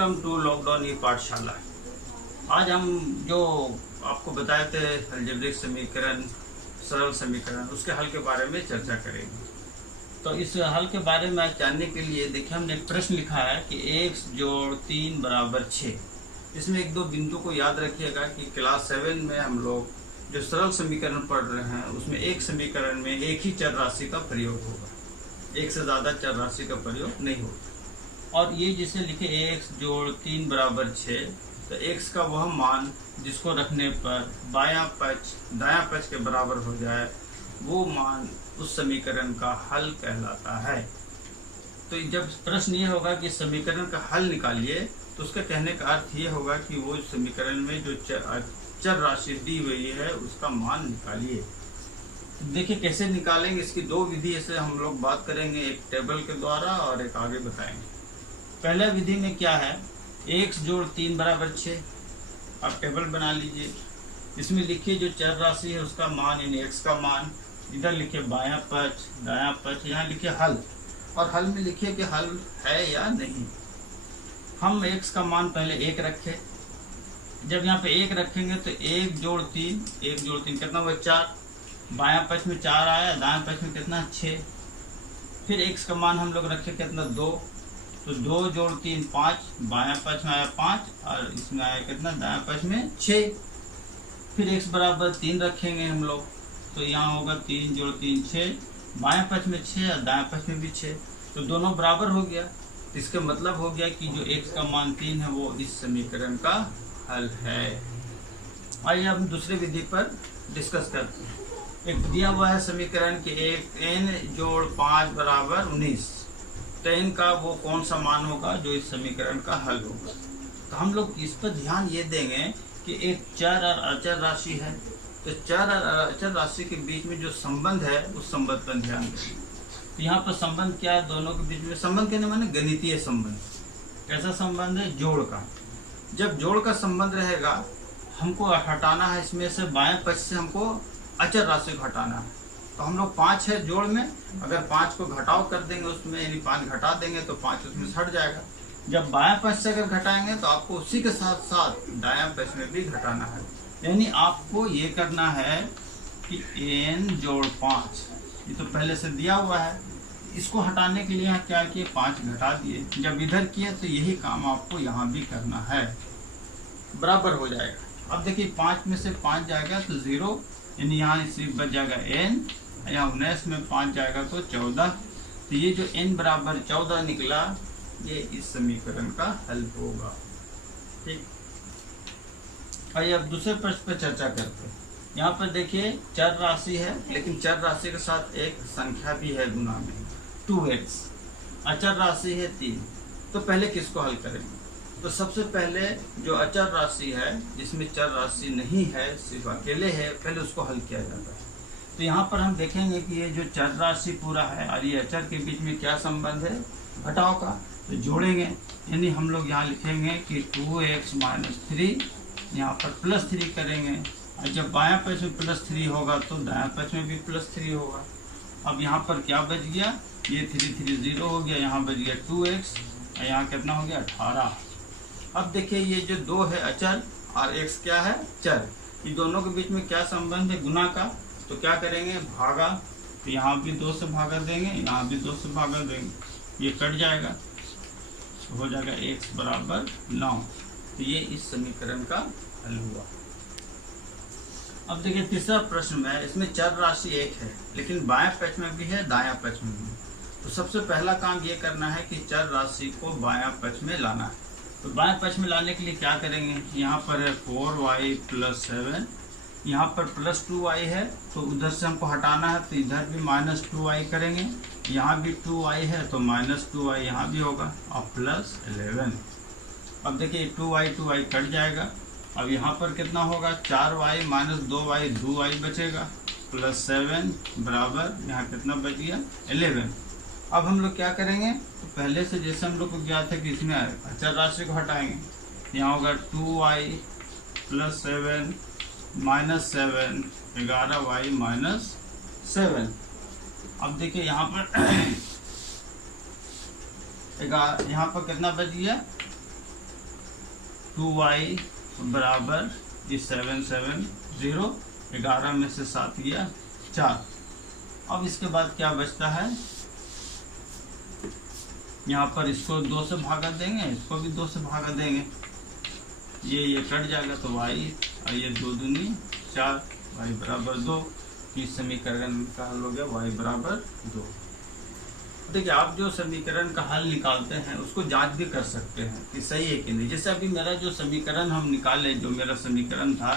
Welcome to lockdown ई पाठशाला। आज हम जो आपको बताए थे अलजेब्रिक समीकरण, सरल समीकरण, उसके हल के बारे में चर्चा करेंगे। तो इस हल के बारे में आज जानने के लिए देखिए हमने एक प्रश्न लिखा है कि x जोड़ 3 बराबर 6। इसमें एक दो बिंदु को याद रखिएगा कि क्लास 7 में हम लोग जो सरल समीकरण पढ़ रहे हैं उसमें एक समीकरण में एक ही चर राशि का प्रयोग होगा, एक से ज़्यादा चर राशि का प्रयोग नहीं होगा। और ये जिसे लिखे x जोड़ 3 बराबर 6, तो x का वह मान जिसको रखने पर बायां पक्ष दायां पक्ष के बराबर हो जाए, वो मान उस समीकरण का हल कहलाता है। तो जब प्रश्न ये होगा कि समीकरण का हल निकालिए, तो उसका कहने का अर्थ ये होगा कि वो समीकरण में जो चर राशि दी हुई है उसका मान निकालिए। देखिए कैसे निकालेंगे, इसकी दो विधि से हम लोग बात करेंगे, एक टेबल के द्वारा और एक आगे बताएंगे। पहला विधि में क्या है, x जोड़ 3 बराबर 6। आप टेबल बना लीजिए, इसमें लिखिए जो चर राशि है उसका मान यानी x का मान, इधर लिखिए बायां पक्ष दायां पक्ष, यहाँ लिखिए हल, और हल में लिखिए कि हल है या नहीं। हम x का मान पहले 1 रखें। जब यहाँ पे 1 रखेंगे तो 1 जोड़ 3 कितना हुआ 4, बायां पक्ष में 4 आया, दायां पक्ष में कितना 6। फिर x का मान हम लोग रखे कितना 2, तो 2 जोड़ 3 5, बायां पक्ष में आया 5 और इसमें आया कितना दायां पक्ष में 6। फिर x बराबर 3 रखेंगे हम लोग, तो यहाँ होगा 3 जोड़ 3 6, बायां पक्ष में 6 और दायां पक्ष में भी 6, तो दोनों बराबर हो गया। इसका मतलब हो गया कि जो x का मान 3 है वो इस समीकरण का हल है। आइए हम दूसरे विधि पर डिस्कस करते हैं। एक दिया हुआ है समीकरण कि n जोड़ 5 बराबर 19, तो n का वो कौन सा मान होगा जो इस समीकरण का हल होगा। तो हम लोग इस पर ध्यान ये देंगे कि एक चर और अचर राशि है, तो चर और अचर राशि के बीच में जो संबंध है उस संबंध पर ध्यान देंगे। तो यहाँ पर संबंध क्या है, दोनों के बीच में संबंध कहने माने गणितीय संबंध। कैसा संबंध है, जोड़ का। जब जोड़ का संबंध रहेगा, हमको हटाना है इसमें से बाएं पक्ष से हमको अचर राशि को हटाना है। तो हम लोग 5 है जोड़ में, अगर 5 को घटाव कर देंगे उसमें यानी 5 घटा देंगे तो 5 उसमें से हट जाएगा। जब बायां पक्ष से अगर घटाएंगे तो आपको उसी के साथ साथ दायां पक्ष में भी घटाना है। यानी आपको ये करना है कि n जोड़ 5, ये तो पहले से दिया हुआ है, इसको हटाने के लिए यहाँ क्या किए 5 घटा दिए। जब इधर किए तो यही काम आपको यहाँ भी करना है, बराबर हो जाएगा। अब देखिए 5 में से 5 जाएगा तो 0, यानी यहाँ सिर्फ बच जाएगा n, यहाँ 19 में 5 जाएगा तो 14। तो ये जो n बराबर 14 निकला, ये इस समीकरण का हल होगा। ठीक, आइए अब दूसरे प्रश्न पर चर्चा करते हैं। यहाँ पर देखिए चर राशि है, लेकिन चर राशि के साथ एक संख्या भी है गुना में, 2x। अचर राशि है 3। तो पहले किसको हल करेंगे, तो सबसे पहले जो अचर राशि है जिसमें चर राशि नहीं है, सिर्फ अकेले है, पहले उसको हल किया जाता है। तो यहाँ पर हम देखेंगे कि ये जो चर राशि पूरा है और ये अचर के बीच में क्या संबंध है, घटाव का। तो जोड़ेंगे, यानी हम लोग यहाँ लिखेंगे कि 2x - 3, यहाँ पर +3 करेंगे, और जब बायां पक्ष में +3 होगा तो दायां पक्ष में भी +3 होगा। अब यहाँ पर क्या बच गया, ये 3 3 0 हो गया, यहाँ बच गया 2x, और यहाँ कितना हो गया 18। अब देखिए ये जो 2 है अचर और x क्या है चर, ये दोनों के बीच में क्या संबंध है, गुना का। तो क्या करेंगे, भागा, तो यहाँ भी 2 से भागा देंगे, यहाँ भी 2 से भागा देंगे, ये कट जाएगा, तो हो जाएगा x बराबर 9। तो ये इस समीकरण का हल हुआ। अब देखिए तीसरा प्रश्न में, इसमें चर राशि 1 है, लेकिन बाएं पक्ष में भी है दायां पक्ष में भी। तो सबसे पहला काम ये करना है कि चर राशि को बायां पक्ष में लाना है। तो बाएं पक्ष में लाने के लिए क्या करेंगे, यहाँ पर है 4y + 7, यहाँ पर +2y है, तो उधर से हमको हटाना है, तो इधर भी -2y करेंगे, यहाँ भी 2y है तो -2y यहाँ भी होगा, और +11। अब देखिए 2y कट जाएगा। अब यहाँ पर कितना होगा, 4y - 2y 2y बचेगा, +7 बराबर यहाँ कितना बच गया 11। अब हम लोग क्या करेंगे, तो पहले से जैसे हम लोग को ज्ञात है कि इसमें अचर राशि को हटाएंगे, यहाँ होगा 2y + 7 - 7 11y - 7। अब देखिए यहाँ पर यहाँ पर कितना बच गया 2y बराबर ये 7 7 0, 11 में से 7 गया 4। अब इसके बाद क्या बचता है, यहाँ पर इसको 2 से भागा देंगे, इसको भी 2 से भागा देंगे, ये कट जाएगा तो y, और ये 2 दूनी 4, y बराबर 2। इस समीकरण का हल हो गया y बराबर 2। देखिए, आप जो समीकरण का हल निकालते हैं उसको जांच भी कर सकते हैं कि सही है कि नहीं। जैसे अभी मेरा जो समीकरण हम निकाले, जो मेरा समीकरण था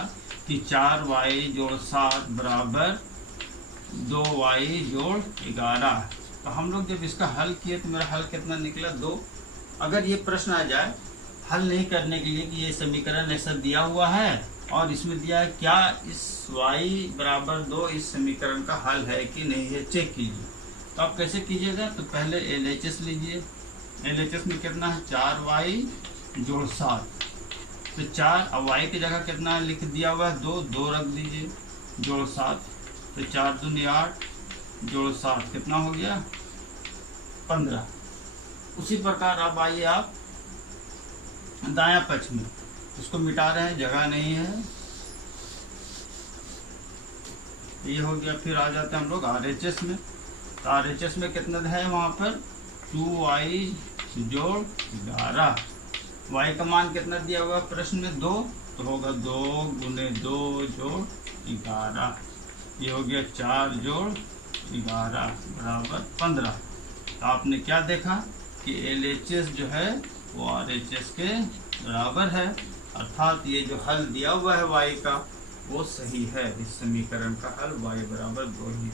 कि 4y जोड़ 7 बराबर 2y जोड़ 11, तो हम लोग जब इसका हल किए तो मेरा हल कितना निकला 2। अगर ये प्रश्न आ जाए हल नहीं करने के लिए कि ये समीकरण ऐसा दिया हुआ है और इसमें दिया है क्या इस y बराबर 2 इस समीकरण का हल है कि नहीं है, चेक कीजिए। तो आप कैसे कीजिएगा, तो पहले LHS लीजिए। LHS में कितना है 4y जोड़ 7, तो 4, अब y की जगह कितना लिख दिया हुआ है 2 रख दीजिए, जोड़ 7, तो 4 दूनी 8 जोड़ 7 कितना हो गया 15। उसी प्रकार अब आइए आप दायां पक्ष में, इसको मिटा रहे हैं, जगह नहीं है, ये हो गया। फिर आ जाते हैं हम लोग RHS में, तो RHS में कितना है वहाँ पर 2y जोड़ 11, y का मान कितना दिया हुआ प्रश्न में 2, तो होगा 2 गुने 2 जोड़ 11, ये हो गया 4 जोड़ 11 बराबर 15। तो आपने क्या देखा कि LHS जो है वो RHS के बराबर है, अर्थात ये जो हल दिया हुआ है y का वो सही है। इस समीकरण का हल y बराबर 2 ही।